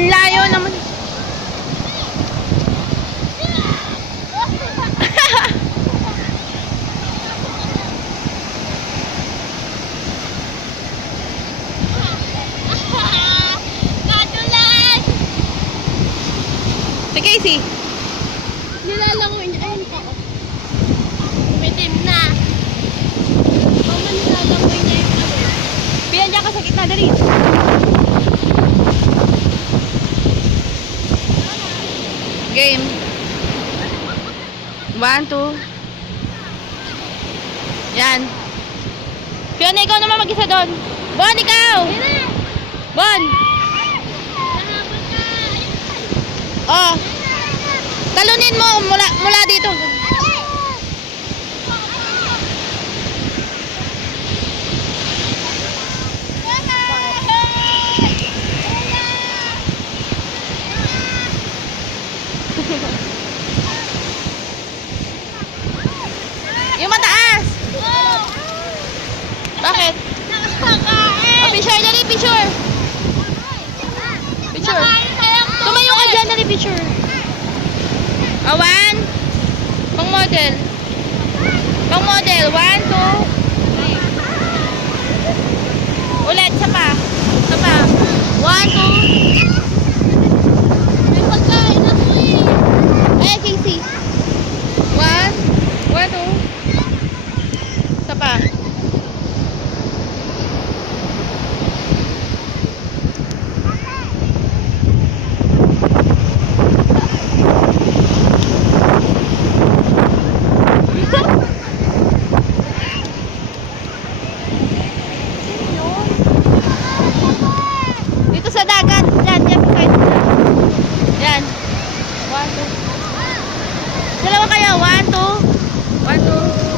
Ang layo naman. Katulan! Si Casey. Nilalangoy niya. Ayun pa. Umitim na. Mama, nilalangoy niya yung ano. Piyan dyan ka sa gitna, dali. Game. 1, 2. Yan. Piyan, ikaw naman mag-isa doon. Bon, ikaw! Bon! Oh. Talunin mo mula dito. Yung mataas. Bakit? Oh, picture, dali, picture. Picture. Tumayo ka dyan, dali, picture. One. Pang model. Pang model. 1, 2. Ulit, isa pa. Isa pa. 1, 2. May pagkain ako eh. Ay, Casey. 1, 2. Isa pa. Dito sa dagat. Diyan, diyan. Yan. 1, 2. Dalawa kayo. 1, 2. 1, 2.